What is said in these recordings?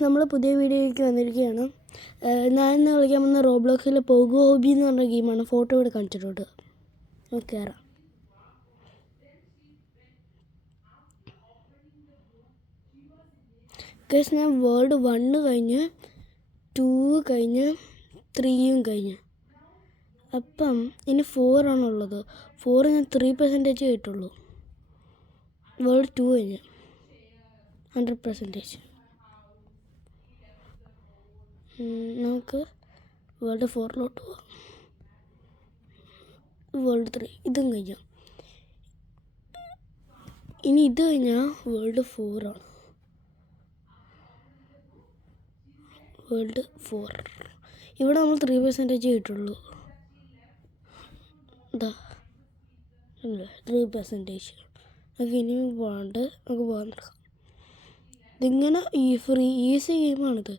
നമ്മൾ പുതിയ വീഡിയോയ്ക്ക് വന്നിരിക്കുകയാണ്. ഞാൻ ഇന്ന് കളിക്കാൻ വന്ന റോബ്ലോക്സിൽ പോഗോ ഹോബി എന്ന് പറഞ്ഞ ഗെയിമാണ്. ഫോട്ടോ ഇവിടെ കാണിച്ചിട്ടുണ്ട്. നമുക്ക് കയറാം. കേസ് ഞാൻ വേൾഡ് 1 കഴിഞ്ഞ് 2 കഴിഞ്ഞ് 3 കഴിഞ്ഞ്. അപ്പം ഇനി 4 ആണുള്ളത്. 4 ഞാൻ 3% കിട്ടുള്ളൂ. വേൾഡ് 2 കഴിഞ്ഞ് 100%. നമുക്ക് വേൾഡ് 4 പോവാം. വേൾഡ് 3 ഇതും കഴിഞ്ഞു. ഇനി ഇത് കഴിഞ്ഞാൽ വേൾഡ് 4 ആണ്. വേൾഡ് 4 ഇവിടെ നമ്മൾ 3% കിട്ടുള്ളൂ. ഇതാ 3%. നമുക്ക് ഇനിയും പോകാണ്ട് നമുക്ക് പോകാൻ നടക്കാം. ഇതിങ്ങനെ ഈസി ഗെയിമാണിത്.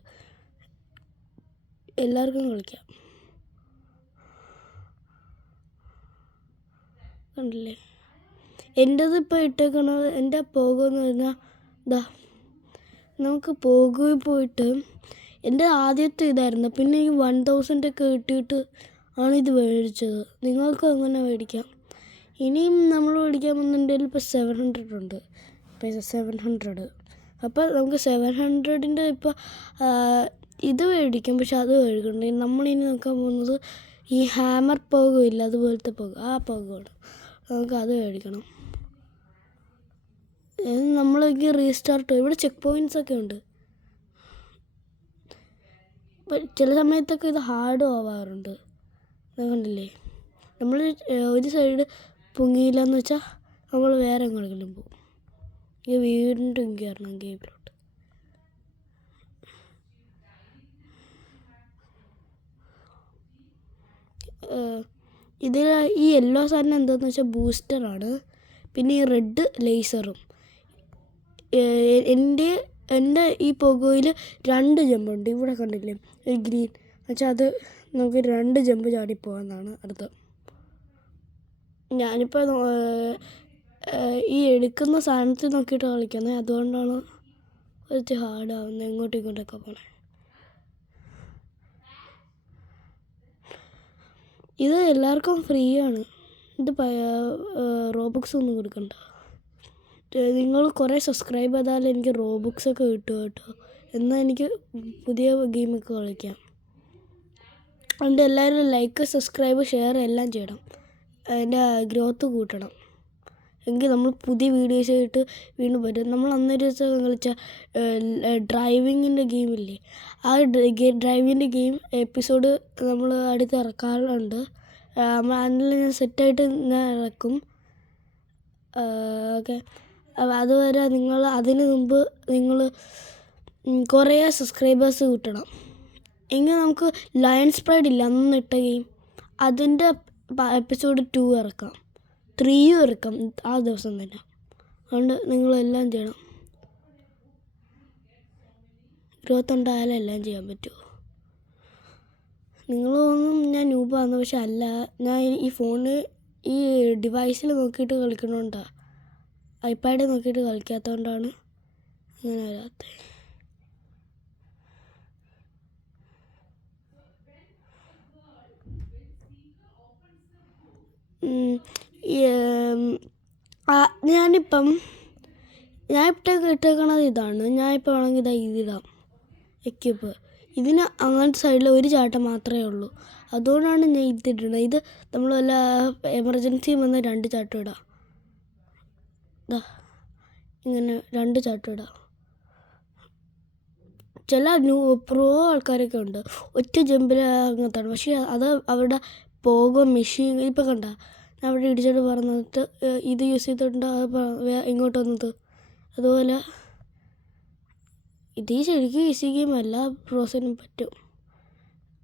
എല്ലാവർക്കും കളിക്കാം. കണ്ടില്ലേ, എൻ്റെത് ഇപ്പോൾ ഇട്ടേക്കണത് എൻ്റെ പോകുമെന്ന് പറഞ്ഞാൽ ഇതാ. നമുക്ക് പോകുകയിൽ പോയിട്ട് എൻ്റെ ആദ്യത്തെ ഇതായിരുന്നു. പിന്നെ ഈ 1000 ഒക്കെ കിട്ടിയിട്ട് ആണ് ഇത് മേടിച്ചത്. നിങ്ങൾക്കും അങ്ങനെ മേടിക്കാം. ഇനിയും നമ്മൾ മേടിക്കാൻ വന്നിട്ടുണ്ടെങ്കിൽ ഇപ്പോൾ 700 ഉണ്ട്. പൈസ 700. അപ്പോൾ നമുക്ക് 700ൻ്റെ ഇപ്പോൾ ഇത് മേടിക്കാം. പക്ഷെ അത് മേടിക്കണ്ടേ. നമ്മളിനി നോക്കാൻ പോകുന്നത് ഈ ഹാമർ പോകോ ഇല്ല, അതുപോലത്തെ പോകോ, ആ പോകമാണ്. നമുക്ക് അത് മേടിക്കണം. നമ്മൾക്ക് റീസ്റ്റാർട്ട്. ഇവിടെ ചെക്ക് പോയിൻറ്റ്സ് ഒക്കെ ഉണ്ട്. ചില സമയത്തൊക്കെ ഇത് ഹാർഡ് ആവാറുണ്ട്. കണ്ടില്ലേ, നമ്മൾ ഒരു സൈഡ് പൊങ്ങിയില്ലെന്ന് വെച്ചാൽ നമ്മൾ വേറെ എങ്ങോട്ടെങ്കിലും പോകും. ഈ വീണ്ടും കയറണം ഗെയിമിലോട്ട്. ഇതിൽ ഈ യെല്ലോ സാധനം എന്താണെന്ന് വെച്ചാൽ ബൂസ്റ്ററാണ്. പിന്നെ ഈ റെഡ് ലേസറും. എൻ്റെ ഈ പോഗോയിൽ 2 ജമ്പുണ്ട്. ഇവിടെ കണ്ടില്ലേ ഒരു ഗ്രീൻ വെച്ചാൽ അത് നമുക്ക് 2 ജമ്പ് ചാടിപ്പോകാമെന്നാണ് അടുത്ത്. ഞാനിപ്പോൾ ഈ എടുക്കുന്ന സാധനത്തിൽ നോക്കിയിട്ട് കളിക്കുന്നത്. അതുകൊണ്ടാണ് കുറച്ച് ഹാർഡാവുന്നത്. ഇങ്ങോട്ടും ഇങ്ങോട്ടൊക്കെ പോകണേ. ഇത് എല്ലാവർക്കും ഫ്രീ ആണ്. ഇത് റോബുക്സ് ഒന്നും കൊടുക്കണ്ട. നിങ്ങൾ കുറേ സബ്സ്ക്രൈബ് ചെയ്താൽ എനിക്ക് റോബുക്സ് ഒക്കെ കിട്ടും കേട്ടോ. എന്നാൽ എനിക്ക് പുതിയ ഗെയിമൊക്കെ കളിക്കാം. അതുകൊണ്ട് എല്ലാവരും ലൈക്ക്, സബ്സ്ക്രൈബ്, ഷെയർ എല്ലാം ചെയ്യണം. അതിൻ്റെ ഗ്രോത്ത് കൂട്ടണം. എങ്കിൽ നമ്മൾ പുതിയ വീഡിയോസ് ആയിട്ട് വീണ്ടും വരും. നമ്മൾ അന്നൊരു ദിവസം കളിച്ച ഡ്രൈവിങ്ങിൻ്റെ ഗെയിമില്ലേ, ആ ഡ്രൈവിങ്ങിൻ്റെ ഗെയിം എപ്പിസോഡ് നമ്മൾ അടുത്ത് ഇറക്കാറുണ്ട്. അതിൽ ഞാൻ സെറ്റായിട്ട് ഞാൻ ഇറക്കും. ഓക്കെ, അതുവരെ നിങ്ങൾ അതിന് മുമ്പ് നിങ്ങൾ കുറേ സബ്സ്ക്രൈബേഴ്സ് കിട്ടണം. എങ്കിൽ നമുക്ക് ലയൺസ് പ്രൈഡ് ഇല്ല അന്നിട്ട ഗെയിം, അതിൻ്റെ എപ്പിസോഡ് 2 ഇറക്കാം. 3 ഇറക്കാം ആ ദിവസം തന്നെ. അതുകൊണ്ട് നിങ്ങളെല്ലാം ചെയ്യണം. ഗ്രോത്ത് ഉണ്ടായാലും എല്ലാം ചെയ്യാൻ പറ്റുമോ. നിങ്ങളൊന്നും ഞാൻ ന്യൂബാണ്, പക്ഷെ അല്ല. ഞാൻ ഈ ഫോണ് ഈ ഡിവൈസിൽ നോക്കിയിട്ട് കളിക്കണോണ്ടാണ്, ഐപാഡ് നോക്കിയിട്ട് കളിക്കാത്തതുകൊണ്ടാണ് അങ്ങനെ വരാത്തത്. ഞാനിപ്പം ഇട്ടേക്കണത് ഇതാണ്. ഞാനിപ്പോൾ വേണമെങ്കിൽ ഇതിടാം എക്യൂപ്പ്. ഇതിന് അങ്ങനത്തെ സൈഡിൽ ഒരു ചാട്ടം മാത്രമേ ഉള്ളൂ. അതുകൊണ്ടാണ് ഞാൻ ഇതിടണത്. ഇത് നമ്മൾ വല്ല എമർജൻസി വന്ന് 2 ചാട്ടം ഇടാം. ഇങ്ങനെ 2 ചാട്ടം ഇടാം. ചില പ്രോ ആൾക്കാരൊക്കെ ഉണ്ട് ഒറ്റ ജമ്പിൽ അങ്ങനത്താണ്. പക്ഷേ അത് അവരുടെ പോകും മെഷീൻ. ഇപ്പം കണ്ട, ഞാൻ അവിടെ ഇടിച്ചിട്ട് പറഞ്ഞിട്ട് ഇത് യൂസ് ചെയ്തിട്ടുണ്ട് ഇങ്ങോട്ട് വന്നത്. അതുപോലെ ഇത് ശരിക്കും ഈസി ഗെയിമല്ല. പ്രോസിനും പറ്റും.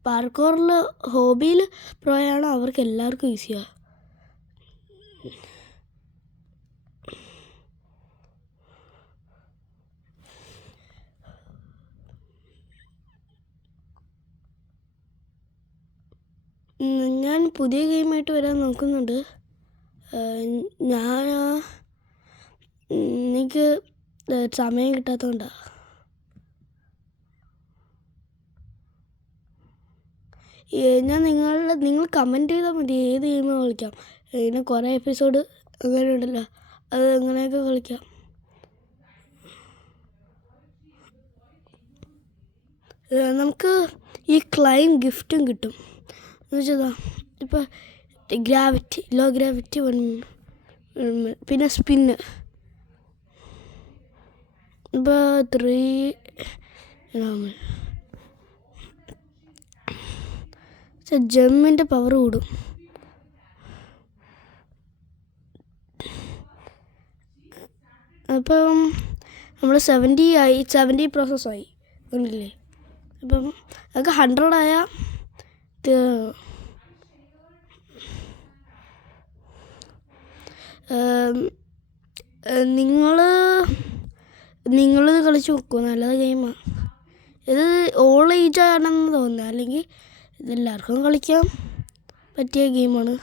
പാർക്കോറിൽ ഹോബിയിൽ പ്രോയാണോ അവർക്ക് എല്ലാവർക്കും ഈസിയാണ്. ഞാൻ പുതിയ ഗെയിമായിട്ട് വരാൻ നോക്കുന്നുണ്ട്. എനിക്ക് സമയം കിട്ടാത്തതുകൊണ്ടാണ്. നിങ്ങൾ കമൻറ്റ് ചെയ്താൽ മതി ഏത് ഗെയിം കളിക്കാം. ഇങ്ങനെ കുറേ എപ്പിസോഡ് അങ്ങനെ ഉണ്ടല്ലോ, അത് അങ്ങനെയൊക്കെ കളിക്കാം. നമുക്ക് ഈ ക്ലൈം ഗിഫ്റ്റും കിട്ടും. എന്ന് വെച്ചാൽ ഇപ്പോൾ ഗ്രാവിറ്റി, ലോ ഗ്രാവിറ്റി 1, പിന്നെ സ്പിന്ന് ഇപ്പോൾ 3 ജമ്മിൻ്റെ പവർ കൂടും. അപ്പം നമ്മൾ 70 പ്രോസസ്സായി കണ്ടില്ലേ. അപ്പം അതൊക്കെ 100 ആയാൽ നിങ്ങളിത് കളിച്ച് നോക്കുമോ? നല്ലത് ഗെയിമാണ് ഇത്. ഓൾ ഏജ് ആണെന്ന് തോന്നുന്നത്, അല്ലെങ്കിൽ ഇതെല്ലാവർക്കും കളിക്കാൻ പറ്റിയ ഗെയിമാണ്.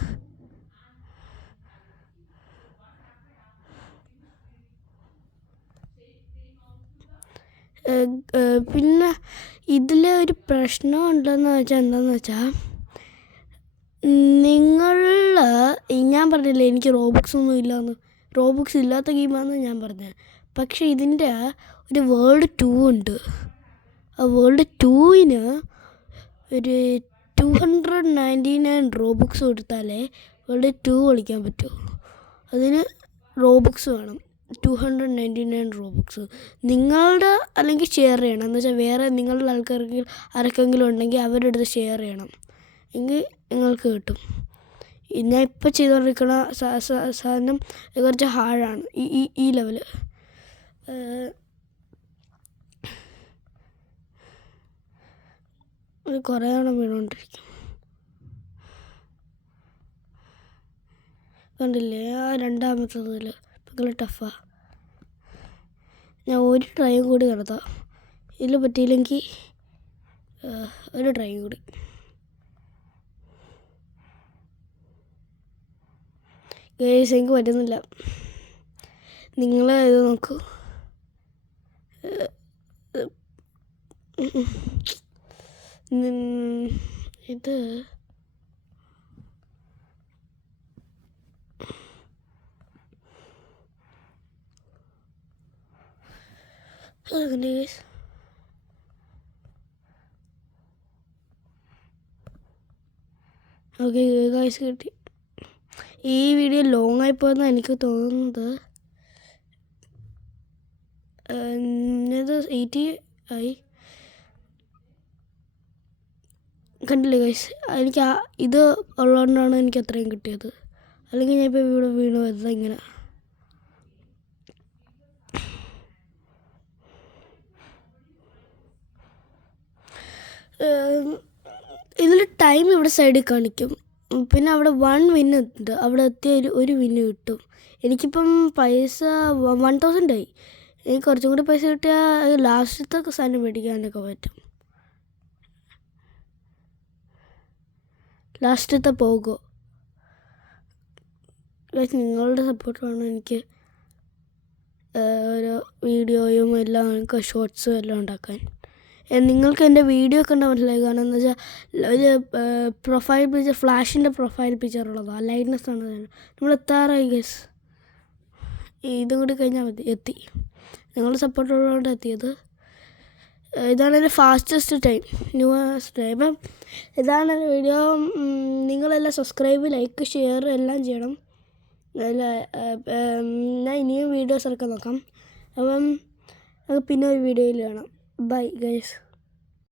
പിന്നെ ഇതിൽ ഒരു പ്രശ്നം ഉണ്ടെന്ന് വെച്ചാൽ എന്താണെന്ന് വെച്ചാൽ, ഞാൻ പറഞ്ഞില്ലേ എനിക്ക് റോബുക്സ് ഒന്നും ഇല്ലയെന്ന്. റോബുക്സ് ഇല്ലാത്ത ഗെയിമാണെന്ന് ഞാൻ പറഞ്ഞത്. പക്ഷേ ഇതിൻ്റെ ഒരു വേൾഡ് 2 ഉണ്ട്. ആ വേൾഡ് 2ന് ഒരു 299 റോബുക്സ് കൊടുത്താലേ വേൾഡ് 2 കളിക്കാൻ പറ്റൂ. അതിന് റോബുക്സ് വേണം, 299 റോബുക്സ്. നിങ്ങളുടെ അല്ലെങ്കിൽ ഷെയർ ചെയ്യണം. എന്ന് വെച്ചാൽ വേറെ നിങ്ങളുടെ ആർക്കെങ്കിലും ഉണ്ടെങ്കിൽ അവരുടെ അടുത്ത് ഷെയർ ചെയ്യണം, എങ്കിൽ നിങ്ങൾക്ക് കിട്ടും. ഞാൻ ഇപ്പോൾ ചെയ്തുകൊണ്ടിരിക്കുന്ന സാധനം കുറച്ച് ഹാർഡാണ്, ഈ ലെവല്. കുറേ തവണ വീണുകൊണ്ടിരിക്കും. കണ്ടില്ലേ ആ രണ്ടാമത്തതിൽ ഭയങ്കര ടഫാണ്. ഞാൻ ഒരു ട്രൈയും കൂടി നടത്താം. ഇതിൽ പറ്റിയില്ലെങ്കിൽ ഒരു ട്രൈയും കൂടി. ഗൈസ് എനിക്ക് പറ്റുന്നില്ല, നിങ്ങൾ ഇത് നോക്കൂ. ഇത് ഗൈസ് ഓക്കെ ഗൈസ് കിട്ടി. ഈ വീഡിയോ ലോങ് ആയിപ്പോയെന്നാണ് എനിക്ക് തോന്നുന്നത്. ഇത് 80 ആയി. കണ്ടില്ലേ ഗൈസ്, എനിക്ക് ഇത് ഉള്ളതുകൊണ്ടാണ് എനിക്ക് അത്രയും കിട്ടിയത്. അല്ലെങ്കിൽ ഞാൻ ഇപ്പോൾ ഇവിടെ വീണ് വരുന്നത് ഇങ്ങനെ. ഇതിൽ ടൈം ഇവിടെ സൈഡിൽ കാണിക്കും. പിന്നെ അവിടെ 1 വിന്ന് ഉണ്ട്. അവിടെ എത്തിയ ഒരു വിന്ന് കിട്ടും. എനിക്കിപ്പം പൈസ 1000 ആയി. എനിക്ക് കുറച്ചും കൂടി പൈസ കിട്ടിയാൽ ലാസ്റ്റത്തെ സാധനം മേടിക്കാനൊക്കെ പറ്റും. ലാസ്റ്റത്തെ പോകോ നിങ്ങളുടെ സപ്പോർട്ടാണ് എനിക്ക് ഓരോ വീഡിയോയും എല്ലാം, ഷോർട്സും എല്ലാം ഉണ്ടാക്കാൻ. നിങ്ങൾക്ക് എൻ്റെ വീഡിയോ കണ്ട മനസ്സിലായി. കാരണം എന്ന് വെച്ചാൽ ഒരു പ്രൊഫൈൽ പിക്ചർ, ഫ്ലാഷിൻ്റെ പ്രൊഫൈൽ പിക്ചർ ഉള്ളതാണ്, ലൈറ്റ്നെസ് ആണ്. നമ്മൾ എത്താറായി ഗൈസ്. ഇതും കൂടി കഴിഞ്ഞാൽ മതി, എത്തി. നിങ്ങളുടെ സപ്പോർട്ടുള്ളതുകൊണ്ട് എത്തിയത്. ഇതാണ് എൻ്റെ ഫാസ്റ്റസ്റ്റ് ടൈം, ന്യൂവസ്റ്റ് ടൈം. അപ്പം ഇതാണ് വീഡിയോ. നിങ്ങളെല്ലാം സബ്സ്ക്രൈബ്, ലൈക്ക്, ഷെയർ എല്ലാം ചെയ്യണം. ഞാൻ ഇനിയും വീഡിയോസ് എടുക്കാൻ നോക്കാം. അപ്പം പിന്നെ ഒരു വീഡിയോയിൽ കാണാം. Bye guys.